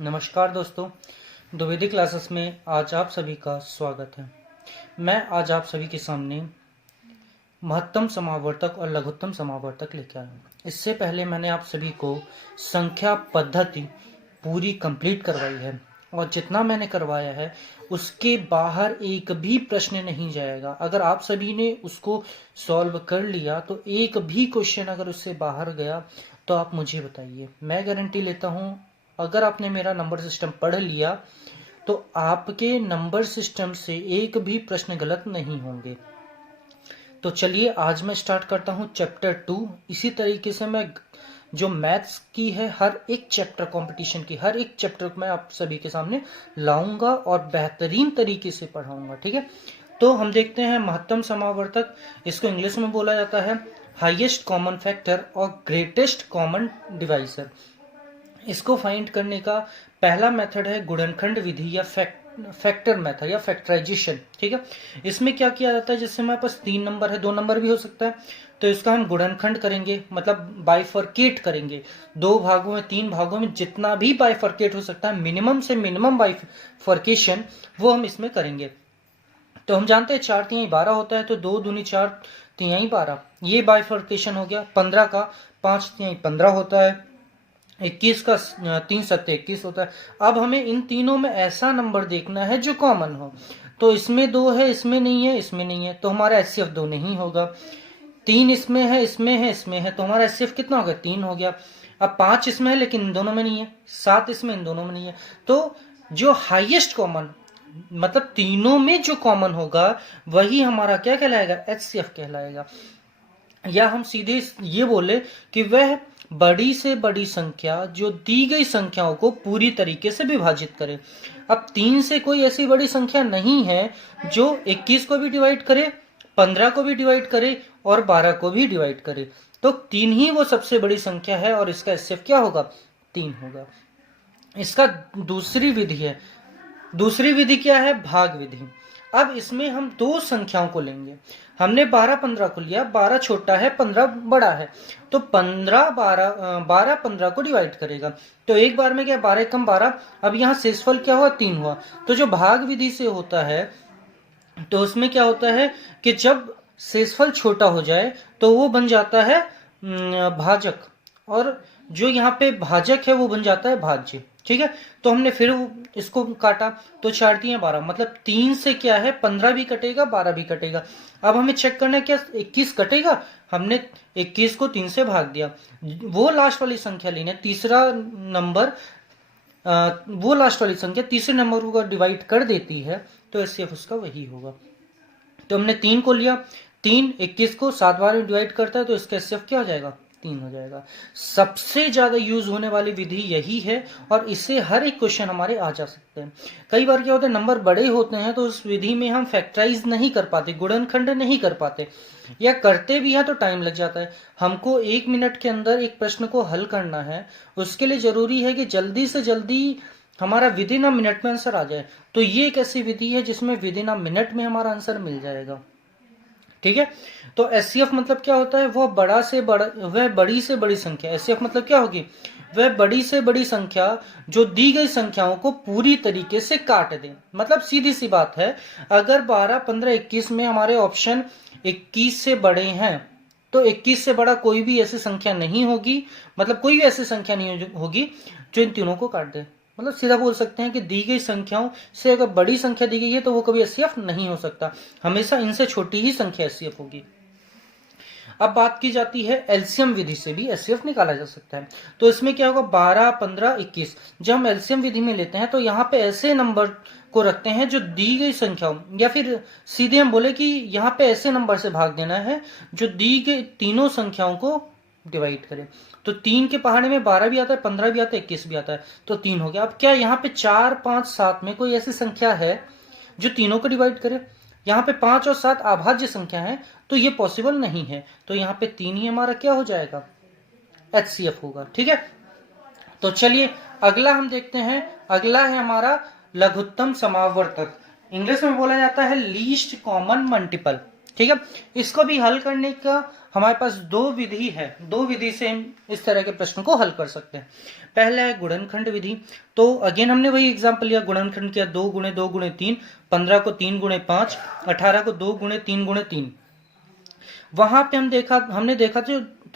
नमस्कार दोस्तों, द्विवेदी क्लासेस में आज आप सभी का स्वागत है। मैं आज आप सभी के सामने महत्तम समावर्तक और लघुत्तम समावर्तक लेकर आया हूँ। इससे पहले मैंने आप सभी को संख्या पद्धति पूरी कंप्लीट करवाई है और जितना मैंने करवाया है उसके बाहर एक भी प्रश्न नहीं जाएगा। अगर आप सभी ने उसको सॉल्व कर लिया तो एक भी क्वेश्चन अगर उससे बाहर गया तो आप मुझे बताइए। मैं गारंटी लेता हूँ, अगर आपने मेरा नंबर सिस्टम पढ़ लिया तो आपके नंबर सिस्टम से एक भी प्रश्न गलत नहीं होंगे। तो चलिए आज मैं स्टार्ट करता हूँ चैप्टर 2। इसी तरीके से मैं जो मैथ्स की है हर एक चैप्टर, कंपटीशन की हर एक चैप्टर मैं आप सभी के सामने लाऊंगा और बेहतरीन तरीके से पढ़ाऊंगा। ठीक है, तो हम देखते हैं महत्तम समावर्तक। इसको इंग्लिश में बोला जाता है हाईएस्ट कॉमन फैक्टर और ग्रेटेस्ट कॉमन डिवाइजर। इसको फाइंड करने का पहला मेथड है गुणनखंड विधि या फैक्टर मेथड या फैक्टराइजेशन। ठीक है, इसमें क्या किया जाता है, जैसे हमारे पास 3 नंबर है, 2 नंबर भी हो सकता है, तो इसका हम गुणनखंड करेंगे, मतलब बाइफर्केट करेंगे। 2 भागों में, 3 भागों में, जितना भी बाइफर्केट हो सकता है, मिनिमम से मिनिमम बाइफर्केशन वो हम इसमें करेंगे। तो हम जानते हैं 4 तिहाई 12 होता है, तो 2 दूनी 4 तिहाई 12, ये बाइफर्केशन हो गया। 15 का 5 तिहाई 15 होता है। 21 का 3 सत्ते 21 होता है। अब हमें इन तीनों में ऐसा नंबर देखना है जो कॉमन हो। तो इसमें 2 है, इसमें नहीं है, इसमें नहीं है, तो हमारा एचसीएफ 2 नहीं होगा। 3 इसमें है, इसमें है, इसमें है, तो हमारा एचसीएफ कितना हो गया? 3 हो गया। अब 5 इसमें है लेकिन इन दोनों में नहीं है, 7 इसमें, इन दोनों में नहीं है। तो जो हाईएस्ट कॉमन, मतलब तीनों में जो कॉमन होगा वही हमारा क्या कहलाएगा? एचसीएफ कहलाएगा। या हम सीधे ये बोले कि वह बड़ी से बड़ी संख्या जो दी गई संख्याओं को पूरी तरीके से विभाजित करे। अब 3 से कोई ऐसी बड़ी संख्या नहीं है जो 21 को भी डिवाइड करे, 15 को भी डिवाइड करे और 12 को भी डिवाइड करे। तो 3 ही वो सबसे बड़ी संख्या है और इसका एचसीएफ क्या होगा? 3 होगा। इसका दूसरी विधि है। दूसरी विधि क्या है? भाग विधि। अब इसमें हम 2 संख्याओं को लेंगे। हमने 12 15 को लिया, 12 छोटा है, 15 बड़ा है, तो 12 15 को डिवाइड करेगा। तो एक बार में क्या, 12 कम 12। अब यहाँ शेषफल क्या हुआ? 3 हुआ। तो जो भाग विधि से होता है तो उसमें क्या होता है कि जब शेषफल छोटा हो जाए तो वो बन जाता है भाजक, और जो यहाँ पे भाजक है वो बन जाता है भाज्य। ठीक है, तो हमने फिर इसको काटा तो 4 तिहाई 12, मतलब 3 से क्या है? 15 भी कटेगा, 12 भी कटेगा। अब हमें चेक करना है क्या 21 कटेगा? हमने 21 को 3 से भाग दिया। वो लास्ट वाली संख्या लेनी है, तीसरा नंबर, वो लास्ट वाली संख्या तीसरे नंबर को डिवाइड कर देती है, तो एचसीएफ उसका वही होगा। तो हमने 3 को लिया, 3 21 को 7 बार में डिवाइड करता है, तो इसका एचसीएफ क्या हो जाएगा? 3 हो जाएगा। सबसे ज्यादा यूज होने वाली विधि यही है और इससे हर एक क्वेश्चन हमारे आ जा सकते हैं। कई बार क्या होता है, नंबर बड़े होते हैं तो उस विधि में हम फैक्टराइज नहीं कर पाते, गुणनखंड नहीं कर पाते, या करते भी हैं तो टाइम लग जाता है। हमको 1 मिनट के अंदर एक प्रश्न को हल करना है, उसके लिए जरूरी है कि जल्दी से जल्दी हमारा विद इन अ मिनट में आंसर आ जाए। तो ये एक ऐसी विधि है जिसमें विद इन अ मिनट में हमारा आंसर मिल जाएगा। ठीक है, तो एचसीएफ मतलब क्या होता है? वह बड़ा से बड़ा, वह बड़ी से बड़ी संख्या। एचसीएफ मतलब क्या होगी? वह बड़ी से बड़ी संख्या जो दी गई संख्याओं को पूरी तरीके से काट दे। मतलब सीधी सी बात है, अगर 12 15 21 में हमारे ऑप्शन 21 से बड़े हैं तो 21 से बड़ा कोई भी ऐसी संख्या नहीं होगी, मतलब कोई भी ऐसी संख्या नहीं होगी जो इन तीनों को काट दे। मतलब सीधा बोल सकते हैं कि दी गई संख्याओं से अगर बड़ी संख्या दी गई है तो वो कभी एचसीएफ नहीं हो सकता, हमेशा इनसे छोटी ही संख्या एचसीएफ होगी। अब बात की जाती है एलसीएम विधि से भी एचसीएफ निकाला जा सकता है। तो इसमें क्या होगा? 12 15 21, जब हम एलसीएम विधि में लेते हैं तो यहाँ पे ऐसे नंबर को रखते हैं जो दी गई संख्याओं, या फिर सीधे हम बोले कि यहाँ पे ऐसे नंबर से भाग देना है जो दी गई तीनों संख्याओं को डिवाइड करें। तो 3 के पहाड़े में 12 भी आता है, 15 भी आता है, 21 भी आता है, तो 3 हो गया। अब क्या यहाँ पे 4 5 7 में कोई ऐसी संख्या है जो तीनों को डिवाइड करे? यहाँ पे 5 और 7 अभाज्य संख्या है, तो ये पॉसिबल नहीं है। तो यहाँ पे 3 ही हमारा क्या हो जाएगा? एचसीएफ होगा। ठीक है, तो चलिए अगला हम देखते हैं। अगला है हमारा लघुत्तम समावर्तक। इंग्लिश में बोला जाता है लीस्ट कॉमन मल्टीपल। ठीक है। इसको भी हल करने का हमारे पास दो विधि है, दो विधि से हम इस तरह के प्रश्न को हल कर सकते हैं। पहला है गुणनखंड विधि। तो अगेन हमने वही एग्जांपल लिया, गुणनखंड किया 2 गुणे 2 गुणे 3, 15 को 3 गुणे 5, 18 को 2 गुणे 3 गुणे 3। वहां पे हमने देखा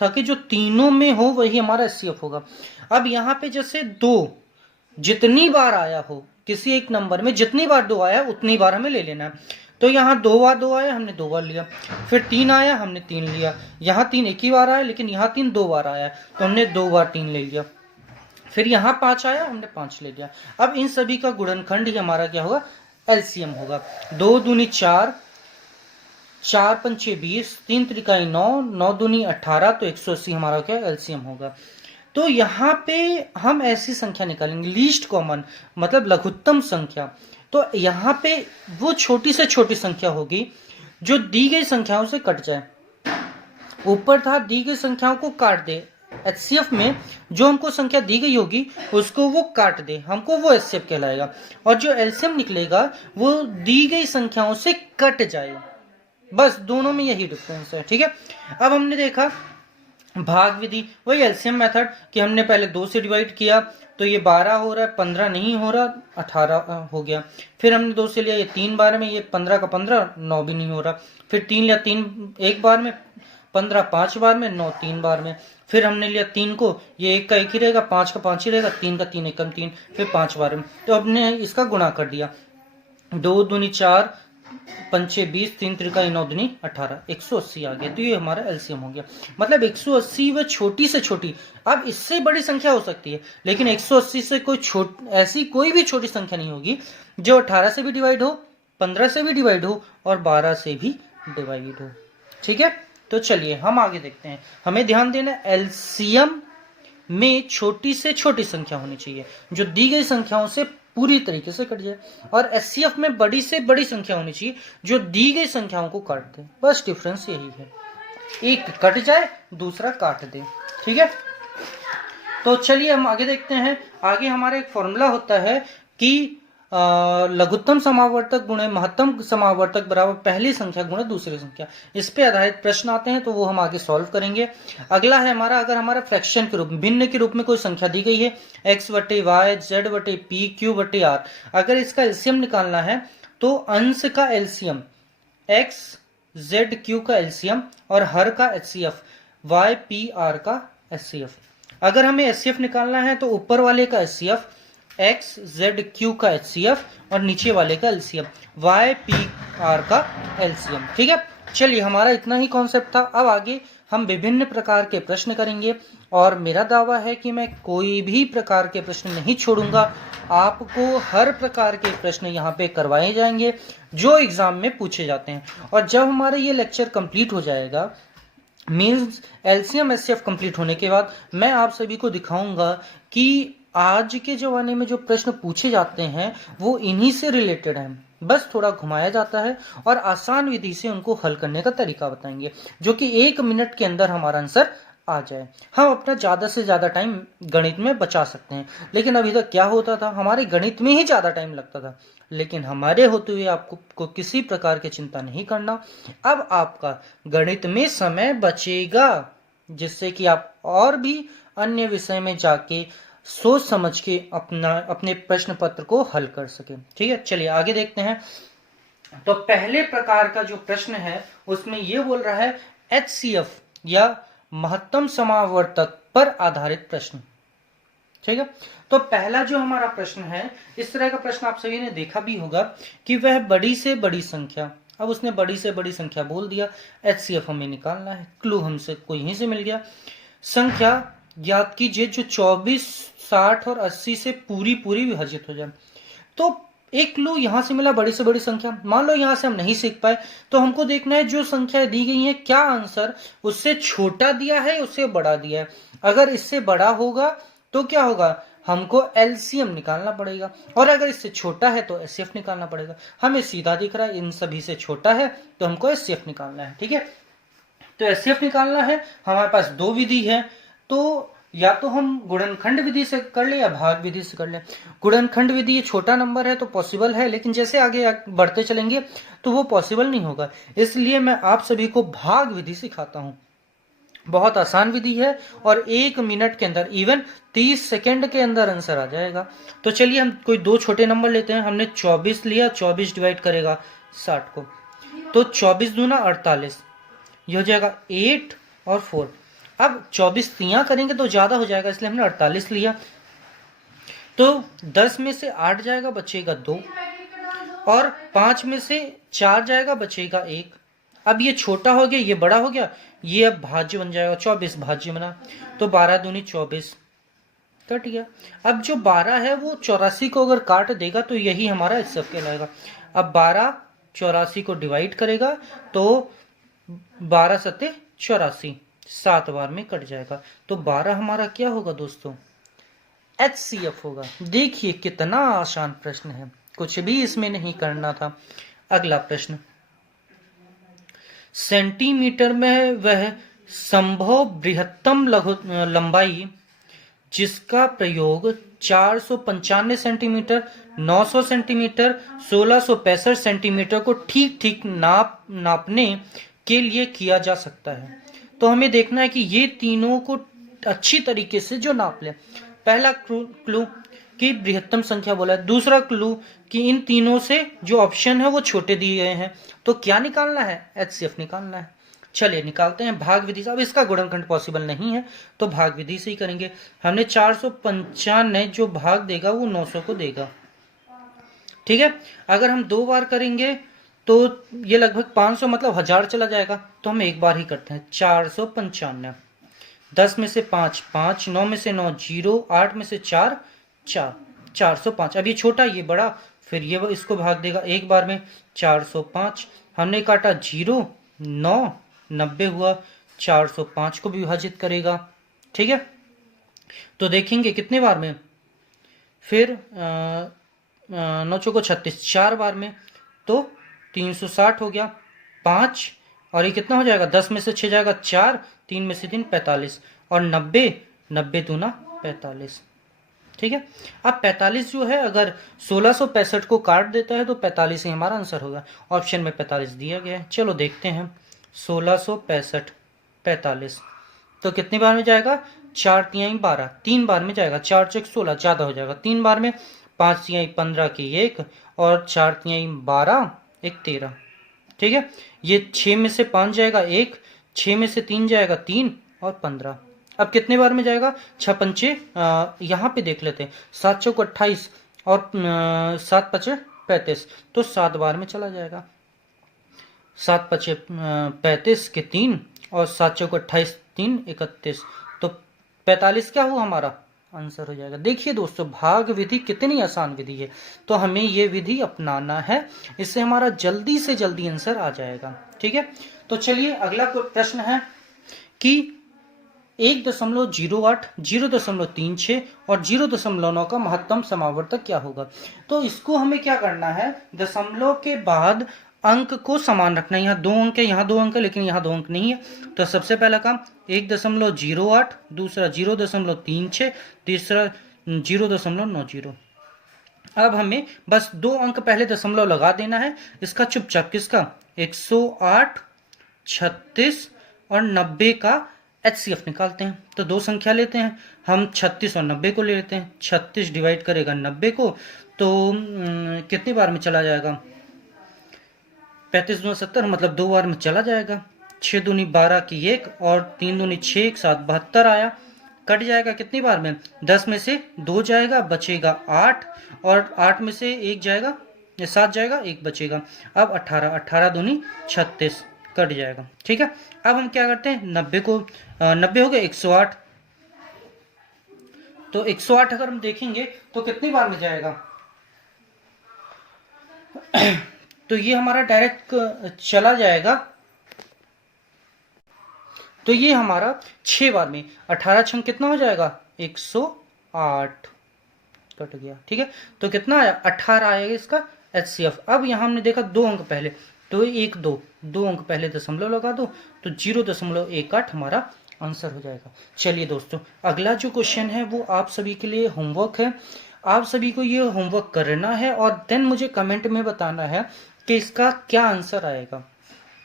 था कि जो तीनों में हो वही हमारा एचसीएफ होगा। अब यहाँ पे जैसे 2 जितनी बार आया हो, किसी एक नंबर में जितनी बार 2 आया उतनी बार हमें ले लेना है। तो यहाँ 2 बार 2 आया, हमने 2 बार लिया। फिर 3 आया, हमने 3 लिया। यहाँ 3 एक ही बार आया, लेकिन यहाँ 3 2 बार आया, तो हमने 2 बार 3 ले लिया। फिर यहाँ 5 आया, हमने 5 ले लिया। अब इन सभी का गुणनखंड ही हमारा क्या होगा, एलसीएम होगा। 2 दूनी 4, 4 पंचे 20, 3 त्रिकाई 9, 9 दूनी 18, तो 180 हमारा क्या एलसीएम होगा। तो यहाँ पे हम ऐसी संख्या निकालेंगे लीस्ट कॉमन, मतलब लघुत्तम संख्या। तो यहाँ पे वो छोटी से छोटी संख्या होगी जो दी गई संख्याओं से कट जाए। ऊपर था दी गई संख्याओं को काट दे, एचसीएफ में जो हमको संख्या दी गई होगी उसको वो काट दे, हमको वो एचसीएफ कहलाएगा। और जो एलसीएम निकलेगा वो दी गई संख्याओं से कट जाए। बस दोनों में यही डिफरेंस है, ठीक है। अब हमने देखा भाग विधि, वही एलसीएम मेथड कि हमने पहले 2 से डिवाइड किया तो ये 12 हो रहा है, 15 नहीं हो रहा, 18 हो गया। फिर हमने 2 से लिया, ये 3 बार में, ये 15 का 15, 9 भी नहीं हो रहा। फिर 3 लिया, 3 एक बार में, 15 5 बार में, 9 3 बार में। फिर हमने लिया 3 को, ये 1 का 1 ही रहेगा, 5 का 5 ही रहेगा, 3 का 3 एकम 3, फिर 5 बार में। तो हमने इसका गुणा कर दिया, 2 दूनी 4, पंचे 20, 3 त्रिकाई 9 दूनी 18, 180 आ गया। तो ये हमारा एलसीएम हो गया। मतलब 180 वह छोटी से छोटी, अब इससे बड़ी संख्या हो सकती है, लेकिन 180 से ऐसी कोई भी छोटी संख्या नहीं होगी जो 18 से भी डिवाइड हो, 15 से भी डिवाइड हो और 12 से भी डिवाइड हो, ठीक है। तो चलिए हम आगे देखते हैं। हमें ध्यान देना, एलसीएम में छोटी से छोटी संख्या होनी चाहिए जो दी गई संख्याओं से पूरी तरीके से कट जाए, और एचसीएफ में बड़ी से बड़ी संख्या होनी चाहिए जो दी गई संख्याओं को काट दे। बस डिफरेंस यही है, एक कट जाए दूसरा काट दे, ठीक है। तो चलिए हम आगे देखते हैं। आगे हमारा एक फॉर्मूला होता है कि लघुत्तम समावर्तक गुणे महत्तम समावर्तक बराबर पहली संख्या गुणे दूसरी संख्या। इस पे आधारित प्रश्न आते हैं तो वो हम आगे सॉल्व करेंगे। अगला है हमारा, अगर हमारा फ्रैक्शन के रूप में, भिन्न के रूप में कोई संख्या दी गई है, x बटे वाई, z बटे पी, q बटे r, अगर इसका एलसीएम निकालना है तो अंश का एलसीएम x z q का एलसीएम और हर का एचसीएफ y p r का एचसीएफ। अगर हमें एचसीएफ निकालना है तो ऊपर वाले का एचसीएफ x z q का एचसीएफ और नीचे वाले का एलसीएम y p r का एलसीएम, ठीक है। चलिए हमारा इतना ही कॉन्सेप्ट था। अब आगे हम विभिन्न प्रकार के प्रश्न करेंगे और मेरा दावा है कि मैं कोई भी प्रकार के प्रश्न नहीं छोड़ूंगा। आपको हर प्रकार के प्रश्न यहाँ पे करवाए जाएंगे जो एग्जाम में पूछे जाते हैं। और जब हमारा ये लेक्चर कंप्लीट हो जाएगा, मीन्स एलसीएम एचसीएफ कंप्लीट होने के बाद, मैं आप सभी को दिखाऊंगा कि आज के जमाने में जो प्रश्न पूछे जाते हैं वो इन्हीं से रिलेटेड हैं। बस थोड़ा घुमाया जाता है और आसान विधि से उनको हल करने का तरीका बताएंगे जो कि 1 मिनट के अंदर हमारा आंसर आ जाए। हम अपना ज़्यादा से ज़्यादा टाइम गणित में बचा सकते हैं, लेकिन अभी तक क्या होता था, हमारे गणित में ही ज़्यादा टाइम लगता था। लेकिन हमारे होते हुए आपको किसी प्रकार की चिंता नहीं करना। अब आपका गणित में समय बचेगा जिससे कि आप और भी अन्य विषय में जाके सोच समझ के अपने प्रश्न पत्र को हल कर सके, ठीक है। चलिए आगे देखते हैं। तो पहले प्रकार का जो प्रश्न है उसमें ये बोल रहा है एचसीएफ या महत्तम समावर्तक पर आधारित प्रश्न, ठीक है। तो पहला जो हमारा प्रश्न है, इस तरह का प्रश्न आप सभी ने देखा भी होगा कि वह बड़ी से बड़ी संख्या, अब उसने बड़ी से बड़ी संख्या बोल दिया, एचसीएफ हमें निकालना है, क्लू हमसे कोई यहीं से मिल गया। संख्या याद कीजिए जो 24, 60 और 80 से पूरी विभाजित हो जाए। तो एक क्लू यहां से मिला, बड़ी से बड़ी संख्या। मान लो यहां से हम नहीं सीख पाए तो हमको देखना है जो संख्या दी गई है क्या आंसर उससे छोटा दिया है उससे बड़ा दिया है। अगर इससे बड़ा होगा तो क्या होगा, हमको एलसीएम निकालना पड़ेगा, और अगर इससे छोटा है तो एचसीएफ निकालना पड़ेगा। हमें सीधा दिख रहा है इन सभी से छोटा है तो हमको एचसीएफ निकालना है, ठीक है। तो एचसीएफ निकालना है, हमारे पास 2 विधि है। तो या तो हम गुणनखंड विधि से कर ले या भाग विधि से कर ले। गुणनखंड विधि ये छोटा नंबर है तो पॉसिबल है, लेकिन जैसे आगे बढ़ते चलेंगे तो वो पॉसिबल नहीं होगा, इसलिए मैं आप सभी को भाग विधि सिखाता हूँ। बहुत आसान विधि है और 1 मिनट के अंदर, इवन 30 सेकेंड के अंदर आंसर आ जाएगा। तो चलिए हम कोई दो छोटे नंबर लेते हैं। हमने 24 लिया, 24 डिवाइड करेगा 60 को, तो 24 दूना 48, ये हो जाएगा 8 और 4। अब 24 तियां करेंगे तो ज्यादा हो जाएगा, इसलिए हमने 48 लिया। तो 10 में से 8 जाएगा, बचेगा 2, और 5 में से 4 जाएगा, बचेगा 1। अब ये छोटा हो गया, ये बड़ा हो गया, ये अब भाज्य बन जाएगा, 24 भाज्य बना, तो 12 दूनी 24 कट गया। अब जो 12 है वो 84 को अगर काट देगा तो यही हमारा HCF कहलाएगा। अब 12 84 को डिवाइड करेगा तो 12 सत्ते 84, 7 बार में कट जाएगा, तो 12 हमारा क्या होगा दोस्तों? HCF होगा। देखिए कितना आसान प्रश्न है, कुछ भी इसमें नहीं करना था। अगला प्रश्न, सेंटीमीटर में वह संभव बृहत्तम लंबाई जिसका प्रयोग 495 सेंटीमीटर, 900 सेंटीमीटर, 1665 सेंटीमीटर को ठीक ठीक नापने के लिए किया जा सकता है। तो हमें देखना है कि ये तीनों को अच्छी तरीके से जो नाप ले। पहला क्लू कि बृहत्तम संख्या बोला है, दूसरा क्लू कि इन तीनों से जो ऑप्शन है वो छोटे दिए गए हैं, तो क्या निकालना है? HCF निकालना है। चलिए निकालते हैं भाग विधि से। अब इसका गुणनखंड पॉसिबल नहीं है तो भाग विधि से ही करेंगे। हमने 495 जो भाग देगा वो 900 को देगा, ठीक है। अगर हम 2 बार करेंगे तो ये लगभग 500 मतलब 1000 चला जाएगा, तो हम एक बार ही करते हैं। 495, 10 में से 5 5, 9 में से 9 0, 8 में से 4 4, 405। अब ये छोटा ये बड़ा, फिर ये इसको भाग देगा एक बार में। 405 हमने काटा 0 9 90 हुआ, 405 को भी विभाजित करेगा, ठीक है। तो देखेंगे कितने बार में, फिर 9 चौको 36, 4 बार में, तो 360 हो गया। 5 और ये कितना हो जाएगा? 10 में से 6 जाएगा 4, 3 में से 3 45, और 90 90 दूना 45, ठीक है। अब 45 जो है अगर 1665 को काट देता है तो 45 ही हमारा आंसर होगा। ऑप्शन में 45 दिया गया है। चलो देखते हैं, 1665 45 तो कितनी बार में जाएगा? 4 तिहाई 12, 3 बार में जाएगा। 4 चौक 16 ज्यादा हो जाएगा, 3 बार में। 5 तिहाई 15 की 1, और 4 तिहाई 12 1 13, ठीक है। ये 6 में से 5 जाएगा 1, 6 में से 3 जाएगा 3, और 15। अब कितने बार में जाएगा? 6 पंचे यहाँ पे देख लेते हैं, 7 चौक 28 और 7 पचे 35, तो 7 बार में चला जाएगा। 7 पचे 35 के 3, और 7 चौक 28 3 31, तो 45 क्या हुआ हमारा? आंसर हो जाएगा। देखिए दोस्तों भाग विधि कितनी आसान विधि है, तो हमें ये विधि अपनाना है, इससे हमारा जल्दी से जल्दी आंसर आ जाएगा, ठीक है। तो चलिए अगला प्रश्न है कि 1.08, 0.36 और 0.9 का महत्तम समावर्तक क्या होगा। तो इसको हमें क्या करना है, दशमलव के बाद अंक को समान रखना है। यहाँ 2 अंक है, यहाँ 2 अंक है, लेकिन यहाँ 2 अंक नहीं है। तो सबसे पहला काम 1.08, दूसरा 0.36, तीसरा 0.90। अब हमें बस 2 अंक पहले दशमलव लगा देना है। इसका चुपचाप किसका? 108, 36 और 90 का HCF निकालते हैं। तो 2 संख्या लेते हैं हम, 36 और 90 को ले लेते हैं। 36 डिवाइड करेगा 90 को, तो कितनी बार में चला जाएगा? 35 दूनी 70, मतलब 2 बार में चला जाएगा। 6 दूनी 12 की 1, और 3 दूनी 6, 1 7 72 आया, कट जाएगा कितनी बार में? 10 में से 2 जाएगा, बचेगा 8, और 8 में से 1 जाएगा, 7 जाएगा, 1 बचेगा। अब 18, 18 दूनी 36 कट जाएगा, ठीक है। अब हम क्या करते हैं, 90 को 90 हो गया 108, तो 108 अगर हम देखेंगे तो कितनी बार में जाएगा? तो ये हमारा डायरेक्ट चला जाएगा, तो ये हमारा 6 बार में। 18 छंग कितना हो जाएगा? 108, कट गया, ठीक है। तो कितना आया? 18 आएगा इसका HCF। अब यहाँ हमने देखा 2 अंक पहले, तो 1 2 2 अंक पहले दशमलव लगा दो, तो 0.18 हमारा आंसर हो जाएगा। चलिए दोस्तों, अगला जो क्वेश्चन है वो आप सभी के लिए होमवर्क है। आप सभी को ये होमवर्क करना है और देन मुझे कमेंट में बताना है कि इसका क्या आंसर आएगा,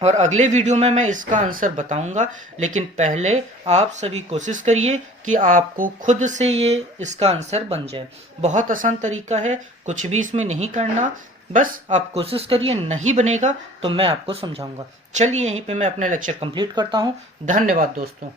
और अगले वीडियो में मैं इसका आंसर बताऊंगा। लेकिन पहले आप सभी कोशिश करिए कि आपको खुद से ये इसका आंसर बन जाए। बहुत आसान तरीका है, कुछ भी इसमें नहीं करना, बस आप कोशिश करिए। नहीं बनेगा तो मैं आपको समझाऊंगा। चलिए, यहीं पे मैं अपना लेक्चर कंप्लीट करता हूँ। धन्यवाद दोस्तों।